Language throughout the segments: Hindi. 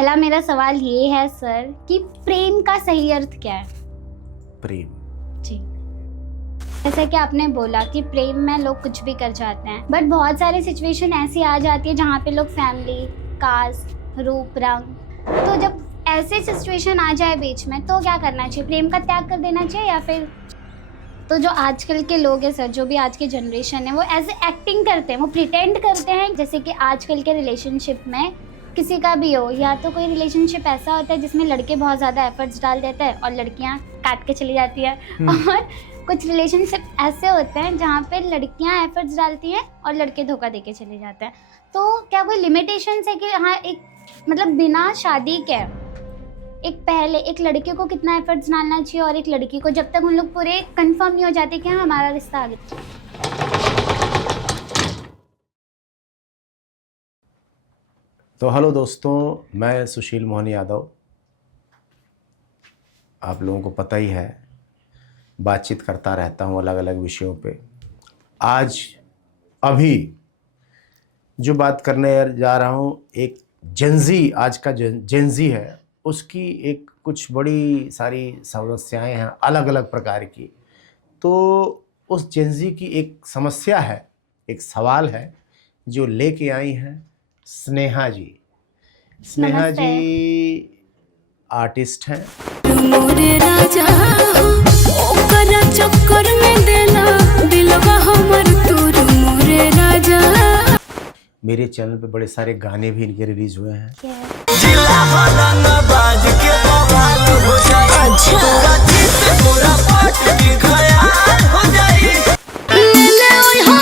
पहला मेरा सवाल ये है सर कि प्रेम का सही अर्थ क्या है? प्रेम। जी, जैसा कि आपने बोला कि प्रेम में लोग कुछ भी कर जाते हैं, बट बहुत सारे सिचुएशन ऐसी आ जाती है जहाँ पे लोग फैमिली, कास्ट, रूप, रंग, तो जब ऐसे सिचुएशन आ जाए बीच में तो क्या करना चाहिए? प्रेम का त्याग कर देना चाहिए या फिर? तो जो आजकल के लोग हैं सर, जो भी आज की जनरेशन है, वो ऐसे एक्टिंग करते हैं, वो प्रिटेंड करते हैं, जैसे कि आजकल के रिलेशनशिप में किसी का भी हो, या तो कोई रिलेशनशिप ऐसा होता है जिसमें लड़के बहुत ज़्यादा एफर्ट्स डाल देते हैं और लड़कियां काट के चली जाती हैं, और कुछ रिलेशनशिप ऐसे होते हैं जहाँ पे लड़कियां एफर्ट्स डालती हैं और लड़के धोखा दे के चले जाते हैं। तो क्या कोई लिमिटेशंस है कि हाँ, एक मतलब बिना शादी के एक लड़के को कितना एफर्ट्स डालना चाहिए और एक लड़की को, जब तक उन लोग पूरे कंफर्म नहीं हो जाते कि हाँ हमारा रिश्ता आगे? तो हेलो दोस्तों, मैं सुशील मोहन यादव। आप लोगों को पता ही है, बातचीत करता रहता हूँ अलग अलग विषयों पे। आज अभी जो बात करने जा रहा हूँ, एक जेंजी, आज का जेंजी है, उसकी एक कुछ बड़ी सारी समस्याएं हैं अलग अलग प्रकार की। तो उस जेंजी की एक समस्या है, एक सवाल है जो लेके आई हैं स्नेहा जी। स्नेहा नमस्ते। जी आर्टिस्ट हैं। मोरे राजा ओकरा चक्कर में देला दिलवा हमर तोर मोरे राजा। मेरे चैनल पे बड़े सारे गाने भी इनके रिलीज हुए हैं। जिला हलन बाज के बवाल हो जाए, पूरा जीत पूरा पाट की खयाल हो जाए। ले ले ओए हो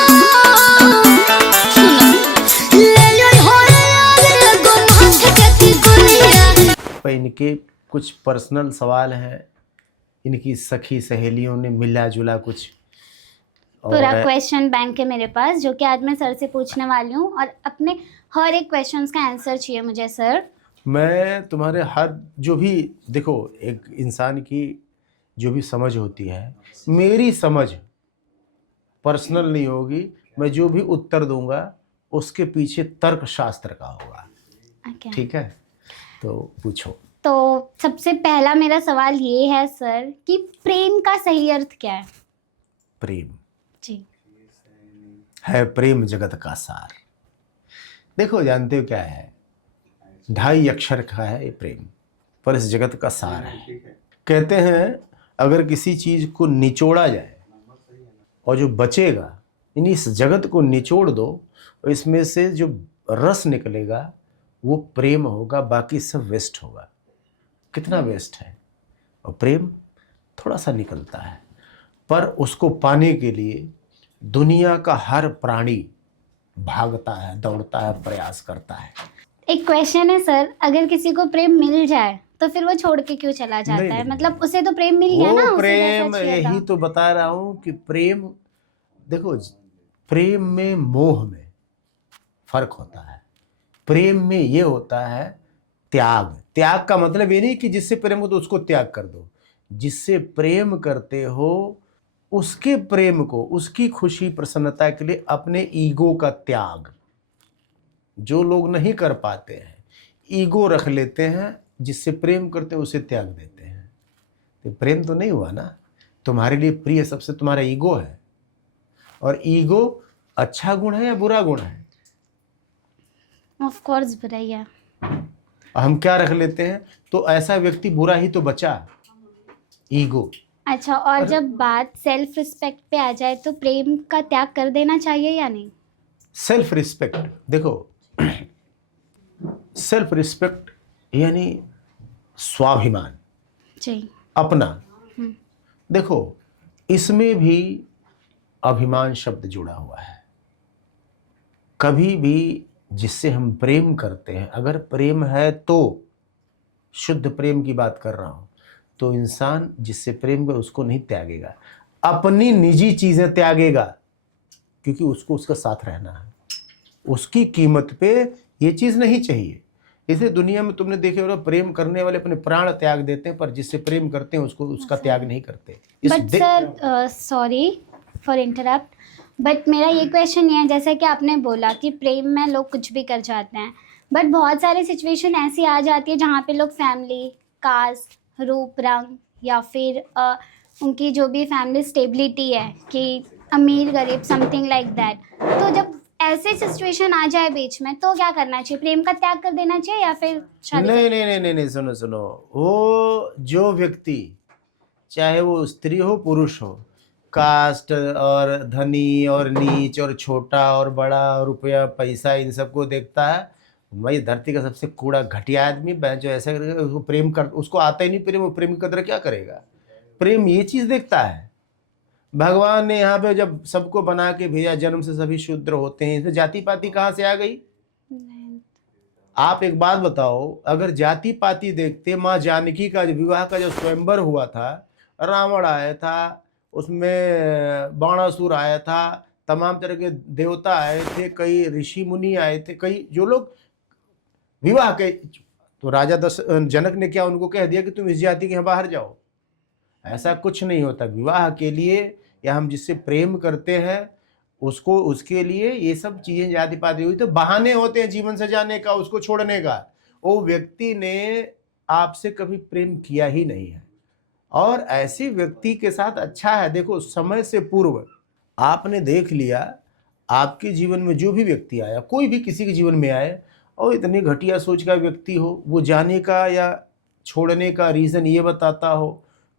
सुनो, ले ले ओए हो रे गुम हाथ के गोलियां। पर इनके कुछ पर्सनल सवाल हैं, इनकी सखी सहेलियों ने मिला जुला कुछ पूरा क्वेश्चन बैंक है मेरे पास, जो कि आज मैं सर से पूछने वाली हूँ, और अपने हर एक क्वेश्चंस का आंसर चाहिए मुझे सर। मैं तुम्हारे हर जो भी, देखो, एक इंसान की जो भी समझ होती है, मेरी समझ पर्सनल नहीं होगी। मैं जो भी उत्तर दूंगा उसके पीछे तर्क शास्त्र का होगा। Okay. ठीक है, तो पूछो। तो सबसे पहला मेरा सवाल ये है सर कि प्रेम का सही अर्थ क्या है? प्रेम जी। है प्रेम जगत का सार। देखो, जानते हो क्या है? 2.5 अक्षर का है ये प्रेम, पर इस जगत का सार है। कहते हैं अगर किसी चीज को निचोड़ा जाए और जो बचेगा, यानी इस जगत को निचोड़ दो और इसमें से जो रस निकलेगा वो प्रेम होगा, बाकी सब वेस्ट होगा। कितना वेस्ट है, और प्रेम थोड़ा सा निकलता है। पर उसको पाने के लिए दुनिया का हर प्राणी भागता है, दौड़ता है, प्रयास करता है। एक क्वेश्चन है सर, अगर किसी को प्रेम मिल जाए तो फिर वो छोड़ के क्यों चला जाता है? नहीं, मतलब उसे तो प्रेम मिल गया ना, वो उसे प्रेम, जैसा चाहिए था। यही तो बता रहा हूं कि प्रेम, देखो, प्रेम में मोह में फर्क होता है। प्रेम में ये होता है त्याग। त्याग का मतलब ये नहीं कि जिससे प्रेम हो तो उसको त्याग कर दो। जिससे प्रेम करते हो उसके प्रेम को, उसकी खुशी प्रसन्नता के लिए अपने ईगो का त्याग, जो लोग नहीं कर पाते हैं, ईगो रख लेते हैं, जिससे प्रेम करते हैं उसे त्याग देते हैं। तो प्रेम तो नहीं हुआ ना। तुम्हारे लिए प्रिय सबसे तुम्हारा ईगो है, और ईगो अच्छा गुण है या बुरा गुण है? ऑफ कोर्स बुरा ही है। हम क्या रख लेते हैं, तो ऐसा व्यक्ति बुरा ही तो बचा, ईगो। अच्छा, और जब बात सेल्फ रिस्पेक्ट पे आ जाए तो प्रेम का त्याग कर देना चाहिए या नहीं? सेल्फ रिस्पेक्ट, देखो, सेल्फ रिस्पेक्ट यानी स्वाभिमान, जी। अपना। देखो, इसमें भी अभिमान शब्द जुड़ा हुआ है। कभी भी जिससे हम प्रेम करते हैं, अगर प्रेम है तो, शुद्ध प्रेम की बात कर रहा हूं, तो इंसान जिससे प्रेम करे उसको नहीं त्यागेगा, अपनी निजी चीजें त्यागेगा, क्योंकि उसको उसका साथ रहना है। उसकी कीमत पे ये चीज नहीं चाहिए। इसे दुनिया में तुमने देखे होगा, प्रेम करने वाले अपने प्राण त्याग देते हैं, पर जिससे प्रेम करते हैं उसको उसका त्याग नहीं करते। But sir, sorry for interrupt, but मेरा ये क्वेश्चन ये है, जैसा कि आपने बोला कि प्रेम में लोग कुछ भी कर जाते हैं, बट बहुत सारी सिचुएशन ऐसी आ जाती है जहाँ पे लोग फैमिली, कास्ट, रूप रंग या फिर उनकी जो भी फैमिली स्टेबिलिटी है कि अमीर गरीब समथिंग लाइक दैट, तो जब ऐसे सिचुएशन आ जाए बीच में तो क्या करना चाहिए? प्रेम का त्याग कर देना चाहिए या फिर शादी नहीं नहीं नहीं नहीं नहीं, सुनो सुनो, वो जो व्यक्ति, चाहे वो स्त्री हो पुरुष हो, कास्ट और धनी और नीच और छोटा और बड़ा, रुपया पैसा इन सबको देखता है, मैं धरती का सबसे कूड़ा घटिया आदमी बहन जो ऐसा करेगा, उसको प्रेम कर, उसको आता ही नहीं प्रेम, वो प्रेम की कदर क्या करेगा? प्रेम ये चीज़ देखता है। भगवान ने यहाँ पे जब सबको बना के भेजा, जन्म से सभी शूद्र होते हैं, इसमें जाति पाति कहाँ से आ गई? नहीं। आप एक बात बताओ, अगर जाति पाति देखते, माँ जानकी का जो विवाह का जो स्वयंवर हुआ था, रावण आया था, उसमें बाणासुर आया था, तमाम तरह के देवता आए थे, कई ऋषि मुनि आए थे, कई जो लोग विवाह के, तो राजा जनक ने क्या उनको कह दिया कि तुम इस जाति के यहाँ बाहर जाओ? ऐसा कुछ नहीं होता। विवाह के लिए या हम जिससे प्रेम करते हैं उसको, उसके लिए ये सब चीजें जाति पाति हुई तो बहाने होते हैं जीवन से जाने का, उसको छोड़ने का। वो व्यक्ति ने आपसे कभी प्रेम किया ही नहीं है, और ऐसे व्यक्ति के साथ अच्छा है। देखो, समय से पूर्व आपने देख लिया, आपके जीवन में जो भी व्यक्ति आया, कोई भी किसी के जीवन में आए और इतनी घटिया सोच का व्यक्ति हो, वो जाने का या छोड़ने का रीज़न ये बताता हो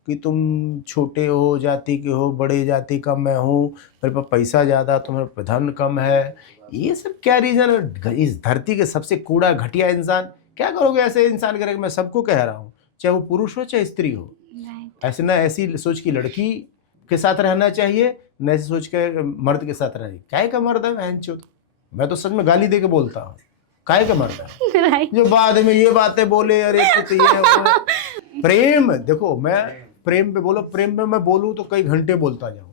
कि तुम छोटे हो जाति के हो, बड़े जाति का मैं हूँ, मेरे पास पैसा ज़्यादा, तुम्हारे पास धन कम है, ये सब क्या रीज़न है? इस धरती के सबसे कूड़ा घटिया इंसान, क्या करोगे ऐसे इंसान करेगा? मैं सबको कह रहा हूँ, चाहे वो पुरुष हो चाहे स्त्री हो, ऐसे ना ऐसी सोच की लड़की के साथ रहना चाहिए, न ऐसी सोच के मर्द के साथ रहना चाहिए। काय का मर्द है बहनचोद? मैं तो सच में गाली दे के बोलता हूँ, काय का मर्द है जो बाद में ये बातें बोले, अरे तो ये है। प्रेम देखो, मैं प्रेम पे बोलो, प्रेम में मैं बोलूं तो कई घंटे बोलता जाऊं।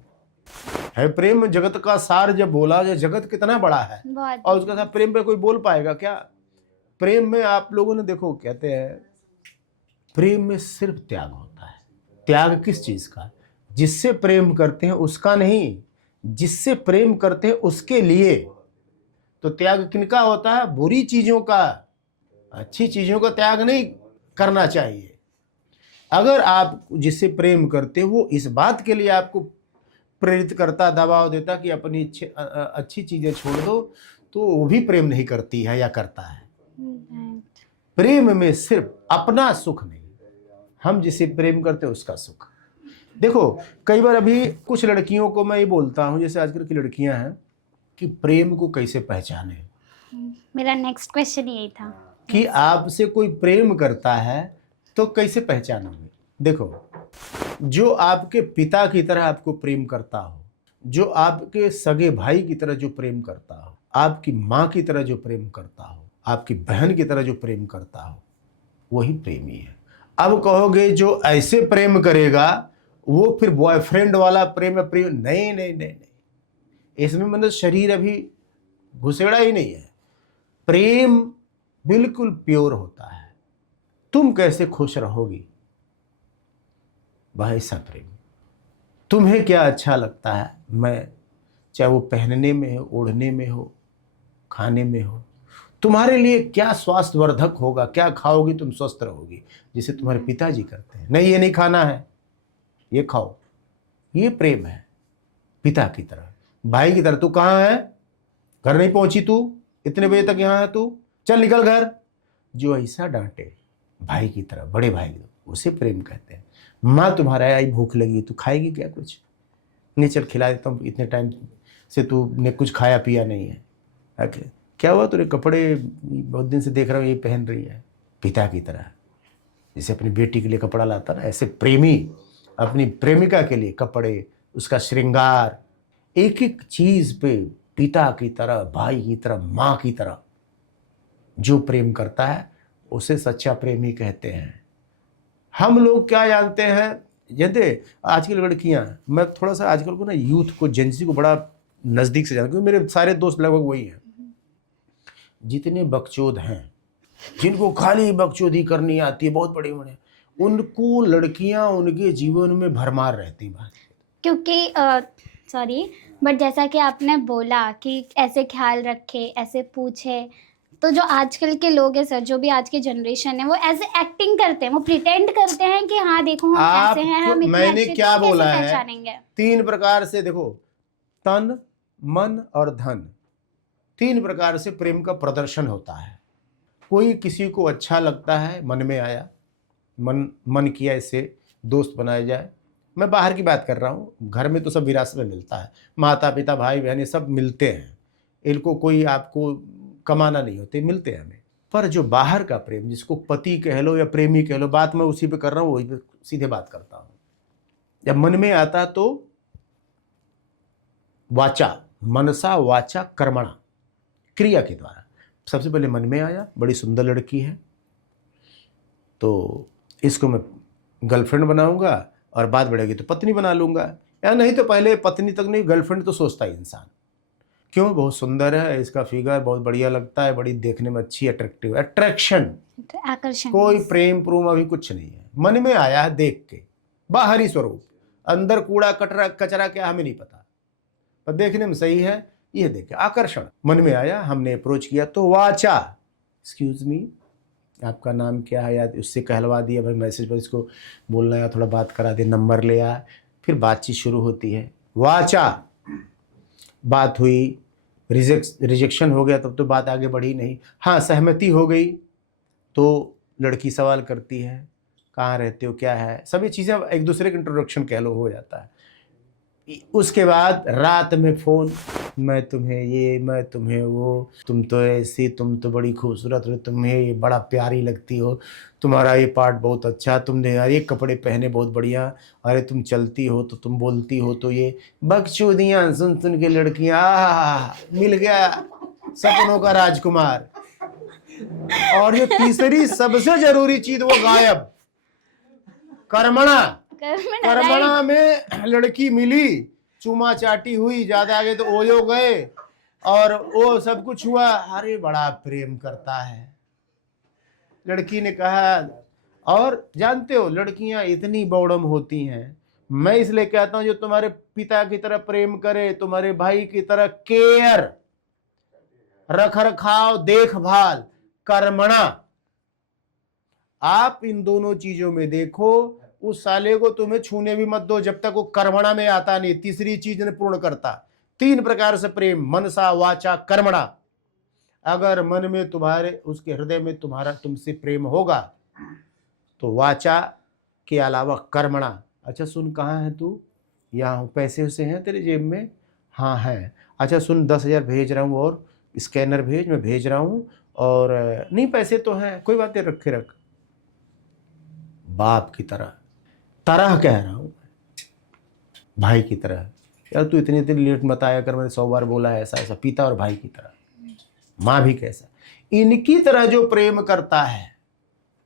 है प्रेम जगत का सार, जब बोला जो जगत कितना बड़ा है, और उसके साथ प्रेम पे कोई बोल पाएगा क्या? प्रेम में आप लोगों ने देखो, कहते हैं प्रेम में सिर्फ त्याग होता है। त्याग किस चीज का? जिससे प्रेम करते हैं उसका नहीं, जिससे प्रेम करते हैं उसके लिए। तो त्याग किनका होता है? बुरी चीजों का, अच्छी चीजों का त्याग नहीं करना चाहिए। अगर आप जिससे प्रेम करते हो वो इस बात के लिए आपको प्रेरित करता, दबाव देता कि अपनी अच्छी चीजें छोड़ दो, तो वो भी प्रेम नहीं करती है या करता है। प्रेम में सिर्फ अपना सुख नहीं, हम जिसे प्रेम करते हैं उसका सुख। देखो, कई बार अभी कुछ लड़कियों को मैं ये बोलता हूँ, जैसे आजकल की लड़कियां हैं, कि प्रेम को कैसे पहचाने। मेरा नेक्स्ट क्वेश्चन यही था कि आपसे कोई प्रेम करता है तो कैसे पहचानोगे? देखो, जो आपके पिता की तरह आपको प्रेम करता हो, जो आपके सगे भाई की तरह जो प्रेम करता हो, आपकी माँ की तरह जो प्रेम करता हो, आपकी बहन की तरह जो प्रेम करता हो, वही प्रेमी है। अब कहोगे जो ऐसे प्रेम करेगा वो फिर बॉयफ्रेंड वाला प्रेम है? प्रेम नहीं नहीं नहीं नहीं, इसमें मतलब शरीर अभी घुसेड़ा ही नहीं है। प्रेम बिल्कुल प्योर होता है। तुम कैसे खुश रहोगी, भाई सा प्रेम। तुम्हें क्या अच्छा लगता है, मैं चाहे वो पहनने में हो, ओढ़ने में हो, खाने में हो, तुम्हारे लिए क्या स्वास्थ्यवर्धक होगा, क्या खाओगी तुम स्वस्थ रहोगी, जिसे तुम्हारे पिताजी करते हैं। नहीं, ये नहीं खाना है, ये खाओ, ये प्रेम है पिता की तरह, भाई की तरह। तू कहाँ है, घर नहीं पहुंची तू, इतने बजे तक यहाँ है तू, चल निकल घर। जो ऐसा डांटे भाई की तरह, बड़े भाई की तरह, उसे प्रेम कहते हैं। माँ तुम्हारा आई भूख लगी, तू खाएगी क्या कुछ? नहीं, चल खिला देता हूँ, इतने टाइम से तूने कुछ खाया पिया नहीं है। ओके, क्या हुआ, तेरे कपड़े बहुत दिन से देख रहा हूँ ये पहन रही है। पिता की तरह, जैसे अपनी बेटी के लिए कपड़ा लाता ना, ऐसे प्रेमी अपनी प्रेमिका के लिए कपड़े, उसका श्रृंगार, एक एक चीज पे पिता की तरह, भाई की तरह, माँ की तरह जो प्रेम करता है उसे सच्चा प्रेमी कहते हैं। हम लोग क्या जानते हैं, जैसे आज की लड़कियां, मैं थोड़ा सा आजकल को ना यूथ को, जेंसी को बड़ा नज़दीक से जानता हूँ, क्योंकि मेरे सारे दोस्त लगभग वही हैं। जितने बकचोद हैं, जिनको खाली बकचोदी करनी आती है, बहुत बड़े बड़े, उनको लड़कियां उनके जीवन में भरमार रहती हैं। क्योंकि सॉरी, बट जैसा कि आपने बोला कि ऐसे ख्याल रखे, ऐसे पूछे, तो जो आजकल के लोग हैं सर, जो भी आज की जनरेशन है, वो ऐसे एक्टिंग करते हैं, वो प्रिटेंड करते हैं कि हाँ देखो हम आप ऐसे हैं, हम इतने मैंने अच्छे, क्या तो कैसे बोला है, पहचानेंगे? 3 प्रकार से देखो, तन, मन और धन, 3 प्रकार से प्रेम का प्रदर्शन होता है। कोई किसी को अच्छा लगता है, मन में आया, मन किया इससे दोस्त बनाया जाए। मैं बाहर की बात कर रहा हूँ, घर में तो सब विरासत में मिलता है, माता पिता भाई बहन ये सब मिलते हैं, इनको कोई आपको कमाना नहीं होते, मिलते हैं हमें। पर जो बाहर का प्रेम, जिसको पति कह लो या प्रेमी कह लो, बात मैं उसी पे कर रहा हूँ, वही पे सीधे बात करता हूँ। जब मन में आता तो वाचा, मनसा वाचा कर्मणा, क्रिया के द्वारा। सबसे पहले मन में आया, बड़ी सुंदर लड़की है, तो इसको मैं गर्लफ्रेंड बनाऊंगा और बात बढ़ेगी तो पत्नी बना लूंगा, या नहीं तो पहले पत्नी तक नहीं, गर्लफ्रेंड तो सोचता है इंसान। क्यों? बहुत सुंदर है, इसका फिगर बहुत बढ़िया लगता है, बड़ी देखने में अच्छी, अट्रैक्टिव, अट्रैक्शन, आकर्षण। कोई प्रेम प्रूम अभी कुछ नहीं है, मन में आया है देख के, बाहरी स्वरूप, अंदर कूड़ा कचरा क्या हमें नहीं पता, पर देखने में सही है, ये देखे आकर्षण, मन में आया, हमने अप्रोच किया तो वाचा, एक्सक्यूज मी आपका नाम क्या है, या उससे कहलवा दिया भाई मैसेज पर इसको बोलना है, थोड़ा बात करा दे, नंबर ले आ, फिर बातचीत शुरू होती है। वाचा, बात हुई, रिजेक्शन हो गया तब तो बात आगे बढ़ी नहीं। हाँ, सहमति हो गई तो लड़की सवाल करती है, कहाँ रहते हो, क्या है, सभी चीज़ें एक दूसरे के इंट्रोडक्शन कह लो हो जाता है। उसके बाद रात में फ़ोन, मैं तुम्हें ये, मैं तुम्हें वो, तुम तो ऐसी, तुम तो बड़ी खूबसूरत हो, तुम्हें ये बड़ा प्यारी लगती हो, तुम्हारा ये पार्ट बहुत अच्छा, तुमने यार ये कपड़े पहने बहुत बढ़िया, अरे तुम चलती हो तो, तुम बोलती हो तो, ये बकचोदियाँ सुन सुन के लड़कियाँ, मिल गया सपनों का राजकुमार। और जो तीसरी सबसे जरूरी चीज वो गायब, कर्मणा। कर्मणा में लड़की मिली, चूमा चाटी हुई, ज्यादा आगे तो ओयो गए और वो सब कुछ हुआ, अरे बड़ा प्रेम करता है। लड़की ने कहा, और जानते हो लड़कियां इतनी बौड़म होती हैं, मैं इसलिए कहता हूं जो तुम्हारे पिता की तरह प्रेम करे, तुम्हारे भाई की तरह केयर, रख रखाव, देखभाल, कर्मणा, आप इन दोनों चीजों में देखो, उस साले को तुम्हें छूने भी मत दो जब तक वो कर्मणा में आता नहीं, तीसरी चीज ने पूर्ण करता। 3 प्रकार से प्रेम, मनसा वाचा कर्मणा। अगर मन में तुम्हारे, उसके हृदय में तुम्हारा तुमसे प्रेम होगा तो वाचा के अलावा कर्मणा, अच्छा सुन कहाँ है तू, यहाँ हूँ, पैसे से हैं तेरे जेब में, हाँ है, अच्छा सुन 10,000 भेज रहा हूँ और स्कैनर भेज, मैं भेज रहा हूँ, और नहीं पैसे तो हैं, कोई बात नहीं, रखे रख। बाप की तरह कह रहा हूँ, भाई की तरह, यार तू इतनी इतनी लेट मत आया कर, मैंने 100 बार बोला है, ऐसा ऐसा, पिता और भाई की तरह, माँ भी कैसा, इनकी तरह जो प्रेम करता है,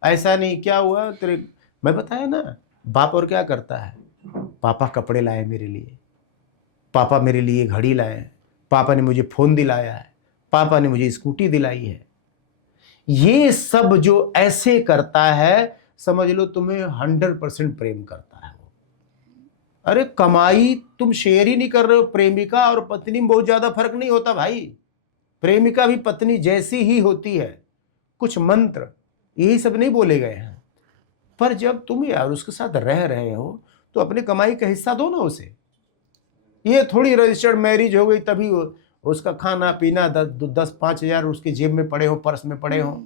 ऐसा नहीं क्या हुआ तेरे, मैं बताया ना, बाप और क्या करता है, पापा कपड़े लाए मेरे लिए, पापा मेरे लिए घड़ी लाए, पापा ने मुझे फ़ोन दिलाया है, पापा ने मुझे स्कूटी दिलाई है, ये सब जो ऐसे करता है, समझ लो तुम्हें 100% प्रेम करता है वो। अरे कमाई तुम शेयर ही नहीं कर रहे हो, प्रेमिका और पत्नी में बहुत ज्यादा फर्क नहीं होता भाई, प्रेमिका भी पत्नी जैसी ही होती है, कुछ मंत्र यही सब नहीं बोले गए हैं, पर जब तुम यार उसके साथ रह रहे हो तो अपने कमाई का हिस्सा दो ना उसे। ये थोड़ी रजिस्टर्ड मैरिज हो गई तभी उसका खाना पीना 10-5 हज़ार उसके जेब में पड़े हो, पर्स में पड़े हो,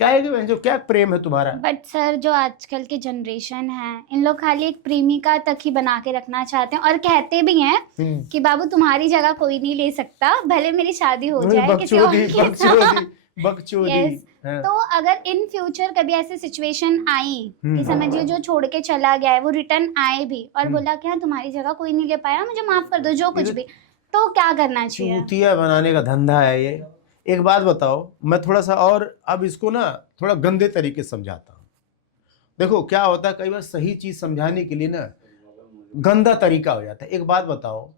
क्या है जो क्या प्रेम है तुम्हारा। बट सर जो आजकल की जनरेशन है, इन लोग खाली एक प्रेमिका तक ही बना के रखना चाहते हैं, और कहते भी हैं कि बाबू तुम्हारी जगह कोई नहीं ले सकता, भले मेरी शादी हो जाए किसी और के साथ। बकचोदी। Yes. तो अगर इन फ्यूचर कभी ऐसी सिचुएशन आई कि समझिए जो छोड़ के चला गया है वो रिटर्न आए भी और बोला कि हाँ तुम्हारी जगह कोई नहीं ले पाया, मुझे माफ कर दो, जो कुछ भी, तो क्या करना चाहिए? चूतिया बनाने का धंधा है ये। एक बात बताओ, मैं थोड़ा सा और अब इसको ना थोड़ा गंदे तरीके से समझाता हूँ। देखो क्या होता है, कई बार सही चीज समझाने के लिए ना गंदा तरीका हो जाता है। एक बात बताओ,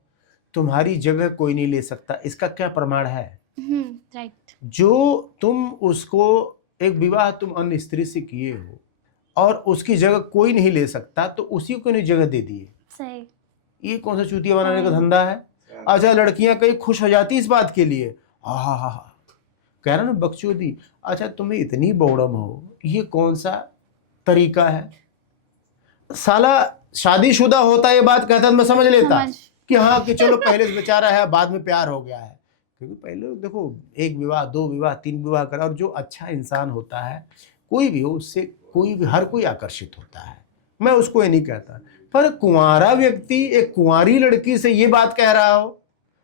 तुम्हारी जगह कोई नहीं ले सकता, इसका क्या प्रमाण है? राइट। जो तुम उसको एक विवाह तुम अन्य स्त्री से किए हो और उसकी जगह कोई नहीं ले सकता, तो उसी को नहीं जगह दे दिए। सही। ये कौन सा चूतिया बनाने का धंधा है? अच्छा लड़कियां कहीं खुश हो जाती इस बात के लिए, हा, कह रहा ना बकचोदी। अच्छा तुम्हें इतनी बौड़म हो, ये कौन सा तरीका है? साला शादीशुदा होता ये बात कहता तो मैं समझ लेता कि हाँ कि चलो पहले से बेचारा है, बाद में प्यार हो गया है। क्योंकि पहले देखो 1 विवाह 2 विवाह 3 विवाह करा, और जो अच्छा इंसान होता है कोई भी हो, उससे कोई भी हर कोई आकर्षित होता है, मैं उसको ये नहीं कहता। पर कुंवारा व्यक्ति एक कुंवारी लड़की से ये बात कह रहा हो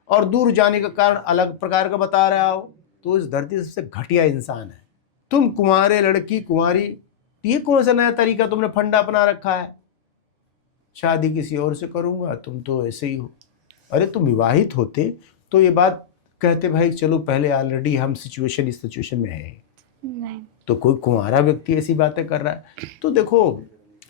और दूर जाने का कारण अलग प्रकार का बता रहा हो, तो इस धरती सबसे घटिया इंसान है। तुम कुंवारे लड़की कुंवारी, ये कौन सा नया तरीका तुमने फंडा अपना रखा है? शादी किसी और से करूंगा, तुम तो ऐसे ही हो। अरे तुम विवाहित होते तो ये बात कहते भाई चलो पहले ऑलरेडी हम इस सिचुएशन में है। नहीं। तो कोई कुंवारा व्यक्ति ऐसी बातें कर रहा है, तो देखो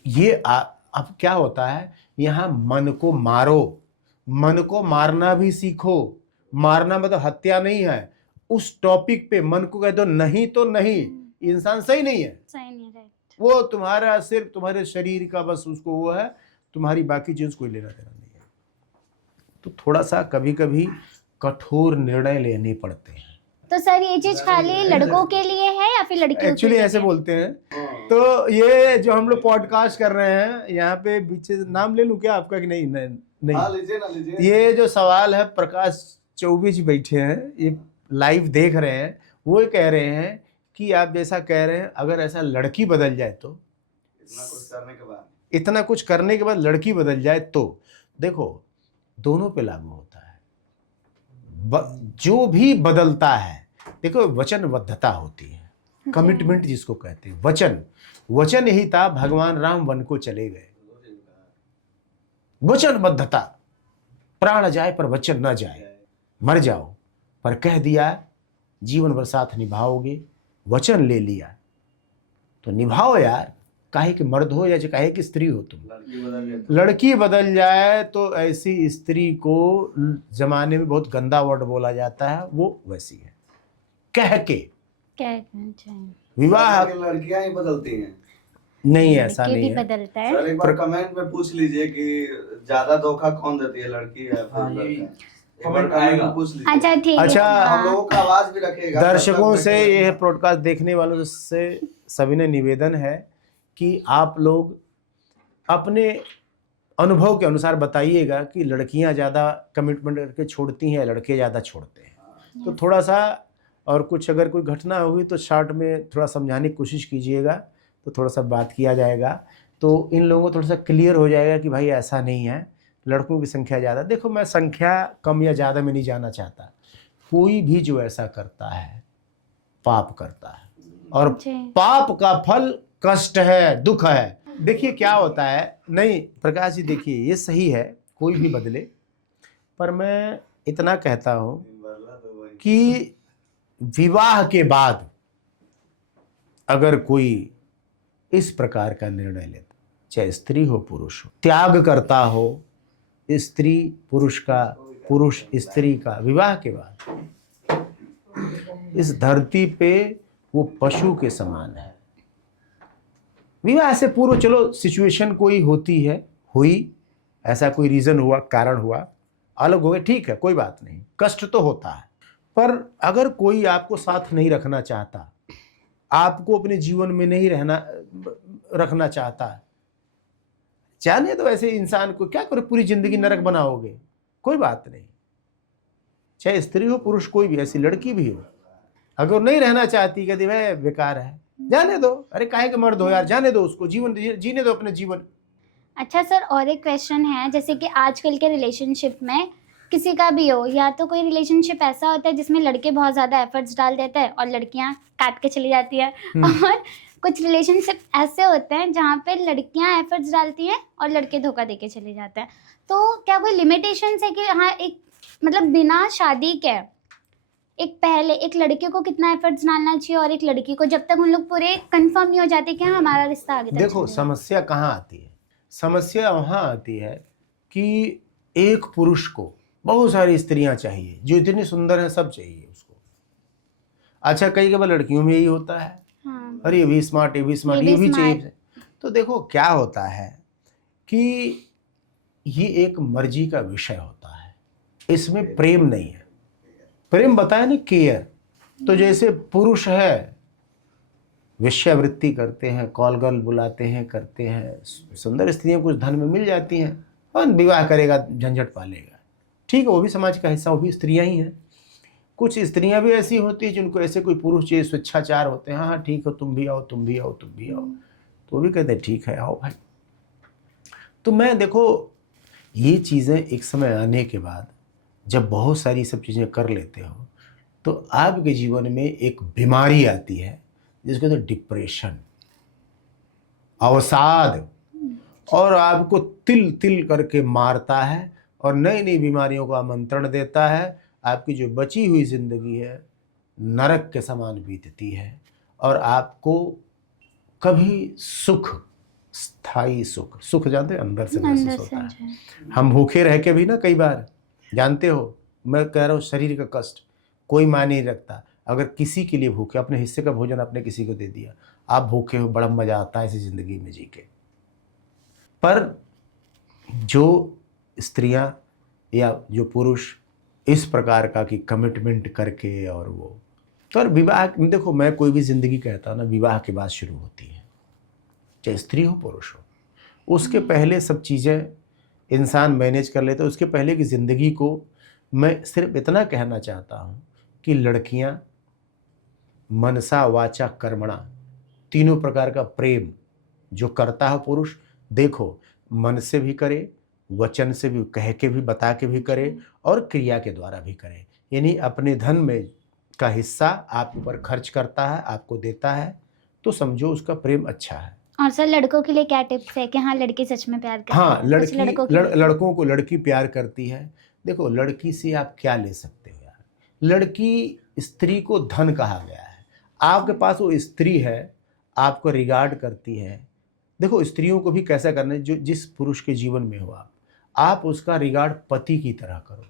ये अब क्या होता है, यहाँ मन को मारो, मन को मारना भी सीखो। मारना मतलब हत्या नहीं है, उस टॉपिक पे मन को कह दो नहीं तो नहीं, इंसान सही नहीं है, सही नहीं, राइट। वो तुम्हारा सिर्फ तुम्हारे शरीर का बस उसको वो है, तुम्हारी बाकी चीज कोई लेना देना नहीं है। तो थोड़ा सा कभी कभी कठोर निर्णय लेने पड़ते हैं। तो सर ये चीज खाली लड़कों के लिए है या फिर लड़कियों के एक्चुअली लिए? ऐसे बोलते हैं। तो ये जो हम लोग पॉडकास्ट कर रहे हैं यहाँ पे बीच नाम ले लूं क्या आपका कि नहीं? नहीं, हाँ, नहीं। लीजिए ना लीजिए। ये जो सवाल है, प्रकाश चौबे जी बैठे हैं, ये लाइव देख रहे हैं, वो कह रहे हैं कि आप जैसा कह रहे हैं अगर ऐसा लड़की बदल जाए तो, इतना कुछ करने के बाद लड़की बदल जाए तो, देखो दोनों पे लागू होता है। जो भी बदलता है, देखो वचनबद्धता होती है, कमिटमेंट जिसको कहते हैं। वचन यही था, भगवान राम वन को चले गए, वचनबद्धता, प्राण जाए पर वचन न जाए, मर जाओ पर कह दिया जीवन भर साथ निभाओगे, वचन ले लिया तो निभाओ यार। काहे कि मर्द हो या काहे कि स्त्री हो, तुम लड़की बदल जाए तो ऐसी स्त्री को जमाने में बहुत गंदा वर्ड बोला जाता है, वो वैसी है। कह के क्या कहना चाहिए? विवाह लड़कियां ही बदलती हैं। नहीं, ऐसा लड़के नहीं भी है। बदलता है। सर एक बार कमेंट में पूछ लीजिए कि ज्यादा धोखा कौन देती है, लड़की है फिर हाँ, लड़का? यही एक बार कमेंट में पूछ लीजिए। अच्छा ठीक है। अच्छा, हम हाँ। लोगों का आवाज भी रखेगा दर्शकों दर्शक से, में। यह पॉडकास्ट देखने वालों से सविनय निवेदन है कि आप लोग अपने अनुभव के अनुसार बताइएगा कि लड़कियां ज़्यादा कमिटमेंट करके छोड़ती हैं या लड़के ज़्यादा छोड़ते हैं। तो थोड़ा सा, और कुछ अगर कोई घटना होगी तो शॉर्ट में थोड़ा समझाने की कोशिश कीजिएगा, तो थोड़ा सा बात किया जाएगा, तो इन लोगों को थोड़ा सा क्लियर हो जाएगा कि भाई ऐसा नहीं है, लड़कों की संख्या ज़्यादा। देखो मैं संख्या कम या ज़्यादा में नहीं जाना चाहता, कोई भी जो ऐसा करता है पाप करता है, और पाप का फल कष्ट है, दुख है। देखिए क्या होता है, नहीं प्रकाश जी देखिए ये सही है, कोई भी बदले, पर मैं इतना कहता हूँ कि विवाह के बाद अगर कोई इस प्रकार का निर्णय लेता, चाहे स्त्री हो पुरुष हो, त्याग करता हो स्त्री पुरुष का, पुरुष स्त्री का, विवाह के बाद इस धरती पे वो पशु के समान है। विवाह से पूर्व चलो सिचुएशन कोई होती है, हुई, ऐसा कोई रीज़न हुआ, कारण हुआ, अलग हो गए, ठीक है, कोई बात नहीं, कष्ट तो होता है। पर अगर कोई आपको साथ नहीं रखना चाहता, आपको अपने जीवन में नहीं रखना चाहता, जाने तो ऐसे इंसान को, क्या करो, पूरी जिंदगी नरक बनाओगे, कोई बात नहीं। चाहे स्त्री हो पुरुष, कोई भी, ऐसी लड़की भी हो, अगर नहीं रहना चाहती, कहती भाई बेकार है, जाने दो, अरे काहे के मर्द हो यार, जाने दो उसको, जीवन जीने दो अपने जीवन। अच्छा सर, और एक क्वेश्चन है, जैसे कि आजकल के रिलेशनशिप में किसी का भी हो, या तो कोई रिलेशनशिप ऐसा होता है जिसमें लड़के बहुत ज़्यादा एफर्ट्स डाल देते हैं और लड़कियां काट के चली जाती है, और कुछ रिलेशनशिप ऐसे होते हैं जहाँ पे लड़कियां एफर्ट्स डालती हैं और लड़के धोखा देके चले जाते हैं। तो क्या कोई लिमिटेशंस है कि हाँ, एक मतलब बिना शादी के एक पहले एक लड़के को कितना एफर्ट्स डालना चाहिए और एक लड़की को, जब तक उन लोग पूरे कंफर्म नहीं हो जाते कि हाँ हमारा रिश्ता आगे तक देखो चलेगा? समस्या कहाँ आती है, समस्या वहाँ आती है कि एक पुरुष को बहुत सारी स्त्रियां चाहिए, जो इतनी सुंदर हैं, सब चाहिए उसको। अच्छा, कई बार लड़कियों में यही होता है, हाँ। अरे ये भी स्मार्ट, ये भी स्मार्ट, ये भी चाहिए। तो देखो क्या होता है कि ये एक मर्जी का विषय होता है, इसमें प्रेम नहीं है। प्रेम बताया ना, केयर, तो जैसे पुरुष है वेश्यावृत्ति करते हैं, कॉल गर्ल बुलाते हैं, करते हैं, सुंदर स्त्रियां कुछ धन में मिल जाती हैं और विवाह करेगा, झंझट पालेगा, ठीक है, वो भी समाज का हिस्सा, वो भी स्त्रियां ही हैं। कुछ स्त्रियां भी ऐसी होती हैं जिनको ऐसे कोई पुरुष चाहिए, स्वेच्छाचार होते हैं, हाँ हाँ ठीक है, तुम भी आओ, तुम भी आओ, तुम भी आओ, तो वो भी कहते हैं ठीक है आओ भाई। तो मैं देखो ये चीज़ें एक समय आने के बाद जब बहुत सारी सब चीज़ें कर लेते हो तो आपके जीवन में एक बीमारी आती है जिसको कहते हैं डिप्रेशन, अवसाद, और आपको तिल तिल करके मारता है और नई नई बीमारियों को आमंत्रण देता है। आपकी जो बची हुई ज़िंदगी है नरक के समान बीतती है और आपको कभी सुख, स्थायी सुख, सुख जानते हैं अंदर से महसूस अंदर होता से है। जो हम भूखे रह के भी ना कई बार, जानते हो, मैं कह रहा हूँ शरीर का कष्ट कोई मायने नहीं रखता। अगर किसी के लिए भूखे, अपने हिस्से का भोजन आपने किसी को दे दिया, आप भूखे हो, बड़ा मज़ा आता है ऐसी ज़िंदगी में जी के। पर जो स्त्रियां या जो पुरुष इस प्रकार का कि कमिटमेंट करके और वो, तो और विवाह, देखो मैं कोई भी ज़िंदगी कहता हूँ ना, विवाह के बाद शुरू होती है, चाहे स्त्री हो पुरुष हो। उसके पहले सब चीज़ें इंसान मैनेज कर लेता है। उसके पहले की ज़िंदगी को मैं सिर्फ इतना कहना चाहता हूँ कि लड़कियाँ मनसा वाचा कर्मणा, तीनों प्रकार का प्रेम जो करता है पुरुष, देखो मन से भी करे, वचन से भी, कह के भी, बता के भी करे और क्रिया के द्वारा भी करे। यानी अपने धन में का हिस्सा आप ऊपर खर्च करता है, आपको देता है, तो समझो उसका प्रेम अच्छा है। और सर लड़कों के लिए क्या टिप्स है कि हाँ लड़की सच में प्यार करती हाँ, है? कुछ लड़कों को लड़की प्यार करती है। देखो लड़की से आप क्या ले सकते हो यार, लड़की स्त्री को धन कहा गया है। आपके पास वो स्त्री है, आपको रिगार्ड करती है। देखो स्त्रियों को भी कैसा करना है, जो जिस पुरुष के जीवन में हो आप उसका रिगार्ड पति की तरह करो।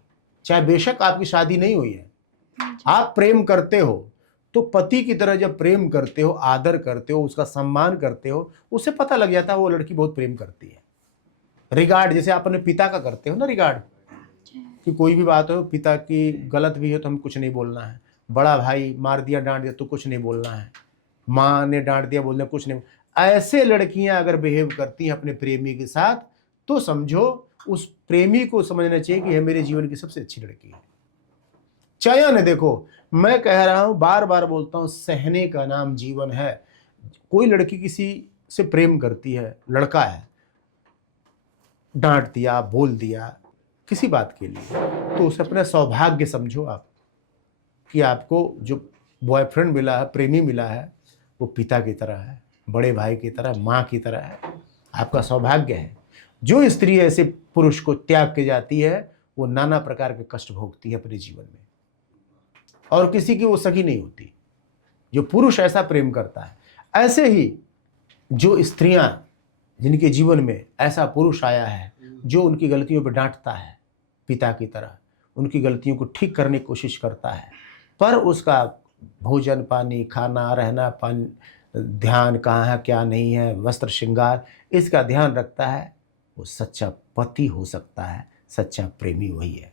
चाहे बेशक आपकी शादी नहीं हुई है, आप प्रेम करते हो तो पति की तरह जब प्रेम करते हो, आदर करते हो, उसका सम्मान करते हो, उससे पता लग जाता है वो लड़की बहुत प्रेम करती है। रिगार्ड जैसे आप अपने पिता का करते हो ना रिगार्ड, कि कोई भी बात हो, पिता की गलत भी हो तो हम कुछ नहीं बोलना है, बड़ा भाई मार दिया डांट दिया तो कुछ नहीं बोलना है, माँ ने डांट दिया बोलना कुछ नहीं। ऐसे लड़कियां अगर बिहेव करती हैं अपने प्रेमी के साथ तो समझो उस प्रेमी को समझना चाहिए कि यह मेरे जीवन की सबसे अच्छी लड़की है। चयन, देखो मैं कह रहा हूं, बार बार बोलता हूं, सहने का नाम जीवन है। कोई लड़की किसी से प्रेम करती है, लड़का है, डांट दिया, बोल दिया किसी बात के लिए, तो उसे अपना सौभाग्य समझो आप कि आपको जो बॉयफ्रेंड मिला है, प्रेमी मिला है, वो पिता की तरह है, बड़े भाई की तरह, माँ की तरह है। आपका सौभाग्य है। जो स्त्री ऐसे पुरुष को त्याग के जाती है वो नाना प्रकार के कष्ट भोगती है अपने जीवन में, और किसी की वो सगी नहीं होती। जो पुरुष ऐसा प्रेम करता है, ऐसे ही जो स्त्रियां जिनके जीवन में ऐसा पुरुष आया है जो उनकी गलतियों पर डांटता है पिता की तरह, उनकी गलतियों को ठीक करने की कोशिश करता है, पर उसका भोजन पानी, खाना, रहना, पानी, ध्यान कहाँ है क्या नहीं है, वस्त्र श्रृंगार, इसका ध्यान रखता है, वो सच्चा पति हो सकता है। सच्चा प्रेमी वही है।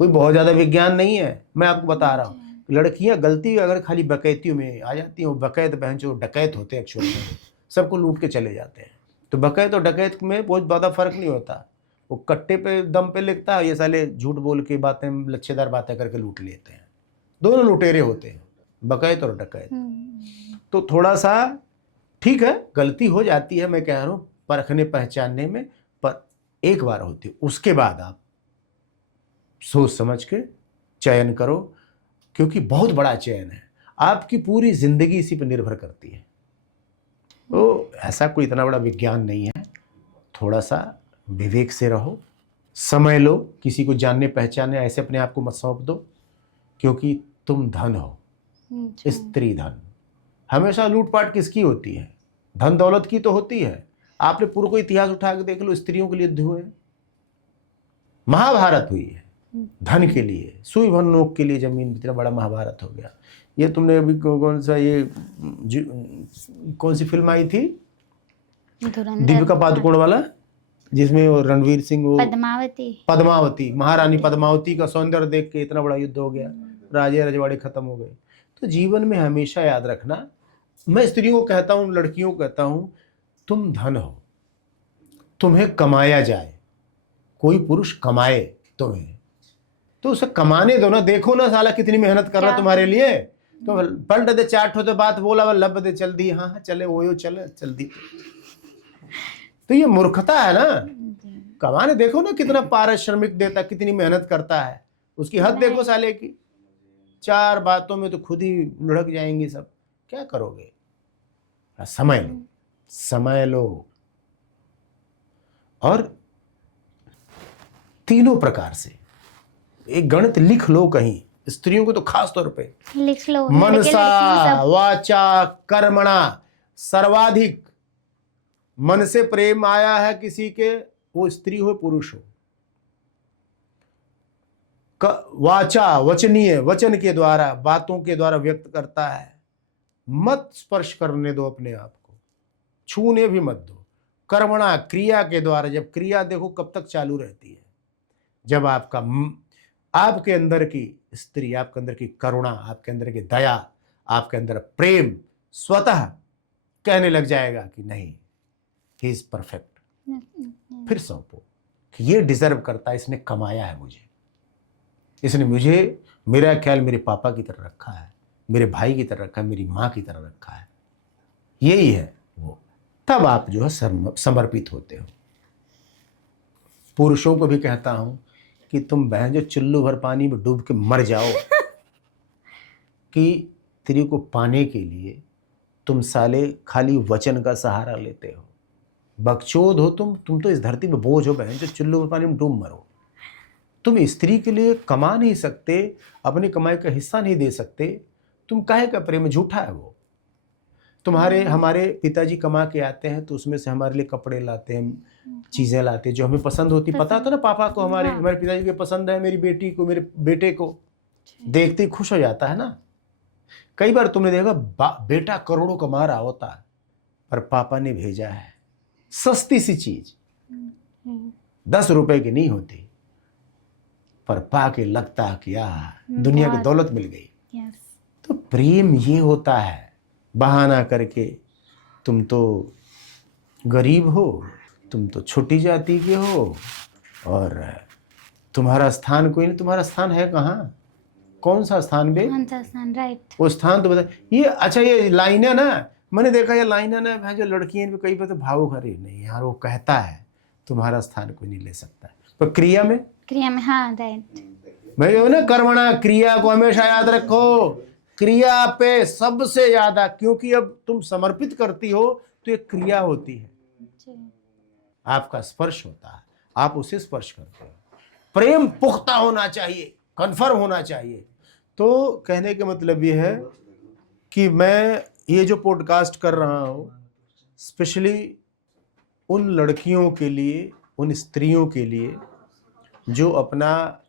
कोई बहुत ज़्यादा विज्ञान नहीं है, मैं आपको बता रहा हूँ। लड़कियां गलती अगर खाली बकैतियों में आ जाती हैं, वो बकैत बहन जो डकैत होते हैं एक्चुअली, सबको लूट के चले जाते हैं। तो बकैत और डकैत में बहुत ज़्यादा फर्क नहीं होता। वो कट्टे पे दम पे लिखता है, ये साले झूठ बोल के बातें, लच्छेदार बातें करके लूट लेते हैं। दोनों लुटेरे होते हैं, बकैत और डकैत। तो थोड़ा सा ठीक है, गलती हो जाती है, मैं कह रहा हूँ परखने पहचानने में, पर एक बार होती है, उसके बाद आप सोच समझ के चयन करो, क्योंकि बहुत बड़ा चयन है। आपकी पूरी जिंदगी इसी पर निर्भर करती है। तो ऐसा कोई इतना बड़ा विज्ञान नहीं है। थोड़ा सा विवेक से रहो, समय लो, किसी को जानने पहचानने ऐसे अपने आप को मत सौंप दो, क्योंकि तुम धन हो, स्त्री धन। हमेशा लूटपाट किसकी होती है? धन दौलत की तो होती है। आपने पूरा को इतिहास उठा के देख लो, स्त्रियों के लिए युद्ध हुए, महाभारत हुई है धन के लिए, सुई भर नोक के लिए जमीन, इतना बड़ा महाभारत हो गया। ये तुमने अभी कौन सा ये कौन सी फिल्म आई थी दीपिका पादुकोण वाला, जिसमें वो रणवीर सिंह, वो पद्मावती, महारानी पद्मावती का सौंदर्य देख के इतना बड़ा युद्ध हो गया, राजे रजवाड़े खत्म हो गए। तो जीवन में हमेशा याद रखना, मैं स्त्रियों को कहता हूँ, लड़कियों को कहता हूँ, तुम धन हो, तुम्हें कमाया जाए, कोई पुरुष कमाए तुम्हें, तो उसे कमाने दो ना। देखो ना साला कितनी मेहनत कर रहा है तुम्हारे लिए, तो पलट दे चाट हो तो बात बोला लब दे चल दी, हाँ चले वो चले चल दी। तो ये मूर्खता है ना। कमाने देखो ना कितना पारिश्रमिक देता, कितनी मेहनत करता है, उसकी हद देखो साले की। 4 बातों में तो खुद ही लुढ़क जाएंगी सब, क्या करोगे? समय लो, समय लो। और तीनों प्रकार से एक गणित लिख लो कहीं, स्त्रियों को तो खास तौर पे लिख लो। मनसा वाचा कर्मणा सर्वाधिक। मन से प्रेम आया है किसी के, वो स्त्री हो पुरुष हो, वाचा वचनीय, वचन के द्वारा, बातों के द्वारा व्यक्त करता है। मत स्पर्श करने दो अपने आप को, छूने भी मत दो। कर्मणा क्रिया के द्वारा, जब क्रिया देखो कब तक चालू रहती है, जब आपके अंदर की स्त्री, आपके अंदर की करुणा, आपके अंदर की दया, आपके अंदर प्रेम स्वतः कहने लग जाएगा कि नहीं ही इज परफेक्ट। फिर सौंपो कि ये डिजर्व करता है, इसने कमाया है मुझे, इसने मुझे, मेरा ख्याल मेरे पापा की तरह रखा है, मेरे भाई की तरह रखा है, मेरी माँ की तरह रखा है, यही है वो। तब आप जो है समर्पित होते हो। पुरुषों को भी कहता हूं कि तुम बहन जो चुल्लू भर पानी में डूब के मर जाओ कि स्त्री को पाने के लिए तुम साले खाली वचन का सहारा लेते हो। बकचोद हो तुम तो इस धरती में बोझ हो बहन, जो चुल्लू भर पानी में डूब मरो। तुम स्त्री के लिए कमा नहीं सकते, अपनी कमाई का हिस्सा नहीं दे सकते, तुम काहे का प्रेम? झूठा है वो। हमारे पिताजी कमा के आते हैं तो उसमें से हमारे लिए कपड़े लाते हैं, चीजें लाते हैं जो हमें पसंद होती। पता था ना पापा को, हमारे पिताजी को पसंद है, मेरी बेटी को, मेरे बेटे को देखते ही खुश हो जाता है ना। कई बार तुमने देखा बेटा करोड़ों कमा रहा होता है, पर पापा ने भेजा है सस्ती सी चीज, 10 रुपए की नहीं होती, पर पाके लगता कि दुनिया की दौलत मिल गई। तो प्रेम ये होता है। बहाना करके तुम तो गरीब हो, तुम तो छोटी जाति के हो और तुम्हारा स्थान कोई नहीं। तुम्हारा स्थान है कहाँ? कौन सा स्थान बे? कौन सा स्थान? राइट, वो स्थान तो बता। ये अच्छा, ये लाइन है ना, मैंने देखा ये लाइन है ना, जो लड़कियां भी कई बार तो भावुक, अरे नहीं यार, वो कहता है तुम्हारा स्थान कोई नहीं ले सकता। पर क्रिया में हाँ राइट, मैं जो ना कर्मणा, क्रिया को हमेशा याद रखो। क्रिया पे सबसे ज्यादा, क्योंकि अब तुम समर्पित करती हो तो एक क्रिया होती है, आपका स्पर्श होता है, आप उसे स्पर्श करते हो। प्रेम पुख्ता होना चाहिए, कन्फर्म होना चाहिए। तो कहने का मतलब ये है कि मैं ये जो पॉडकास्ट कर रहा हूँ स्पेशली उन लड़कियों के लिए, उन स्त्रियों के लिए जो अपना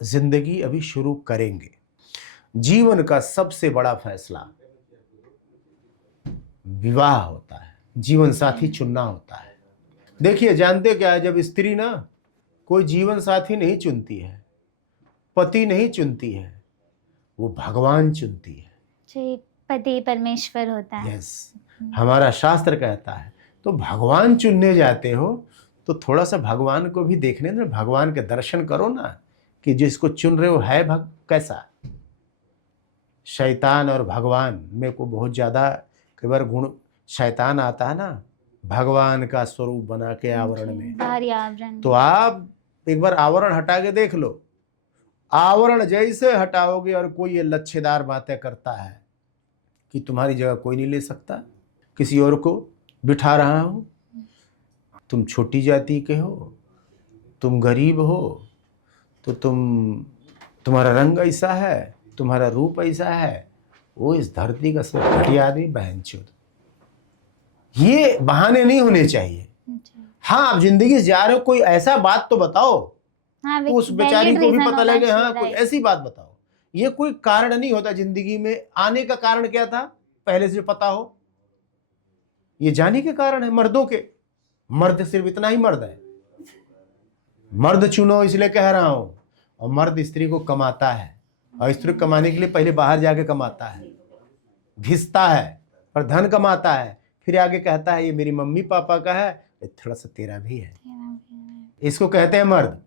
जिंदगी अभी शुरू करेंगे। जीवन का सबसे बड़ा फैसला विवाह होता है, जीवन साथी चुनना होता है। देखिए, जानते क्या है, जब स्त्री ना कोई जीवन साथी नहीं चुनती है, पति नहीं चुनती है, वो भगवान चुनती है। पति परमेश्वर होता है। यस, हमारा शास्त्र कहता है। तो भगवान चुनने जाते हो तो थोड़ा सा भगवान को भी देखने दो, भगवान के दर्शन करो ना कि जिसको चुन रहे हो है कैसा। शैतान और भगवान में को बहुत ज़्यादा कई बार गुण, शैतान आता है ना भगवान का स्वरूप बना के आवरण में, बाहरी आवरण। तो आप एक बार आवरण हटा के देख लो। आवरण जैसे हटाओगे और कोई ये लच्छेदार बातें करता है कि तुम्हारी जगह कोई नहीं ले सकता, किसी और को बिठा रहा हूँ, तुम छोटी जाति के हो, तुम गरीब हो, तो तुम्हारा रंग ऐसा है, तुम्हारा रूप ऐसा है, वो इस धरती का सब घटिया आदमी बहनचोद। ये बहाने नहीं होने चाहिए। हाँ, आप जिंदगी से जा रहे हो, कोई ऐसा बात तो बताओ, हाँ, उस बेचारी को भी पता लगे। हाँ, चाहिए, कोई ऐसी बात बताओ। ये कोई कारण नहीं होता जिंदगी में आने का। कारण क्या था पहले से जो पता हो, ये जाने के कारण है मर्दों के। मर्द सिर्फ इतना ही मर्द है, मर्द चुनो इसलिए कह रहा हूं। और मर्द स्त्री को कमाता है, और स्त्री कमाने के लिए पहले बाहर जाके कमाता है, घिसता है, पर धन कमाता है, फिर आगे कहता है ये मेरी मम्मी पापा का है, ये थोड़ा सा तेरा भी है। इसको कहते हैं मर्द।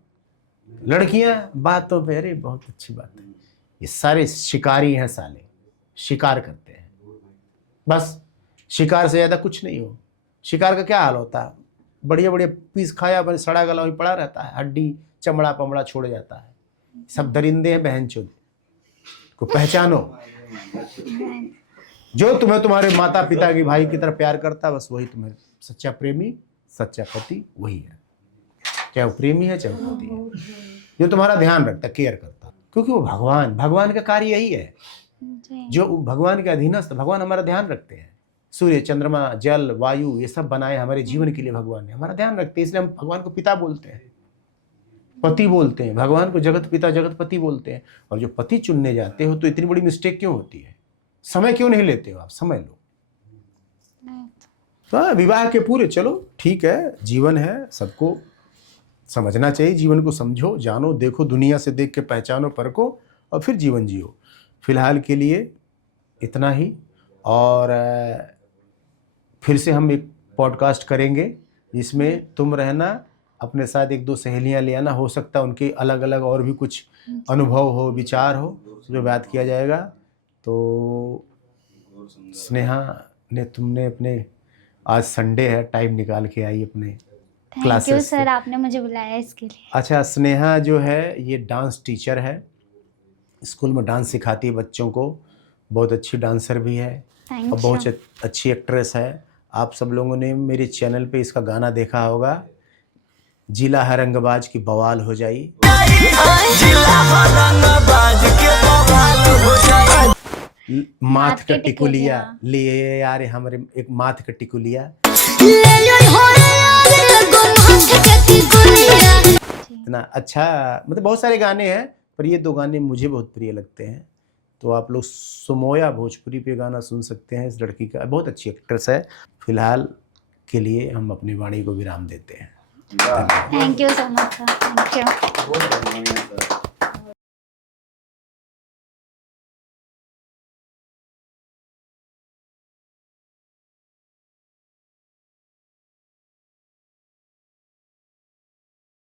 लड़कियां बातों पे, अरे बहुत अच्छी बात है, ये सारे शिकारी हैं साले, शिकार करते हैं बस, शिकार से ज्यादा कुछ नहीं हो। शिकार का क्या हाल होता है, बढ़िया बढ़िया पीस खाया, बस सड़ा गला वहीं पड़ा रहता है, हड्डी चमड़ा पमड़ा छोड़ जाता है। सब दरिंदे हैं बहनचोद को पहचानो। जो तुम्हें तुम्हारे माता पिता की भाई की तरह प्यार करता है, बस वही तुम्हें सच्चा प्रेमी, सच्चा पति वही है, चाहे वो प्रेमी है चाहे वो पति है, जो तुम्हारा ध्यान रखता, केयर करता, क्योंकि वो भगवान का कार्य यही है। जो भगवान के अधीनस्थ, भगवान हमारा ध्यान रखते हैं। सूर्य, चंद्रमा, जल, वायु, ये सब बनाए हमारे जीवन के लिए भगवान ने, हमारा ध्यान रखते हैं, इसलिए हम भगवान को पिता बोलते हैं, पति बोलते हैं, भगवान को जगत पिता जगत पति बोलते हैं। और जो पति चुनने जाते हो तो इतनी बड़ी मिस्टेक क्यों होती है? समय क्यों नहीं लेते हो आप? समय लो। तो विवाह के पूरे, चलो ठीक है, जीवन है, सबको समझना चाहिए, जीवन को समझो, जानो, देखो, दुनिया से देख के पहचानो, परखो और फिर जीवन जियो। फिलहाल के लिए इतना ही, और फिर से हम एक पॉडकास्ट करेंगे जिसमें तुम रहना, अपने साथ एक दो सहेलियां ले आना, हो सकता है उनके अलग अलग और भी कुछ अनुभव हो, विचार हो, जो बात किया जाएगा। तो स्नेहा ने, तुमने अपने, आज संडे है, टाइम निकाल के आई अपने थैंक यू सर, आपने मुझे बुलाया इसके लिए। अच्छा, स्नेहा जो है ये डांस टीचर है, स्कूल में डांस सिखाती है बच्चों को, बहुत अच्छी डांसर भी है और बहुत अच्छी एक्ट्रेस है। आप सब लोगों ने मेरे चैनल पे इसका गाना देखा होगा, जिला हरंगबाज की बवाल हो जाई, माथ का टिकुलिया लिए यार, हमारे एक माथ का टिकुलिया, इतना अच्छा, मतलब बहुत सारे गाने हैं, पर ये दो गाने मुझे बहुत प्रिय लगते हैं। तो आप लोग सुमोया भोजपुरी पे गाना सुन सकते हैं, इस लड़की का, बहुत अच्छी एक्ट्रेस है। फिलहाल के लिए हम अपनी वाणी को विराम देते हैं। Thank you so much sir, thank you. बहुत बढ़िया सर।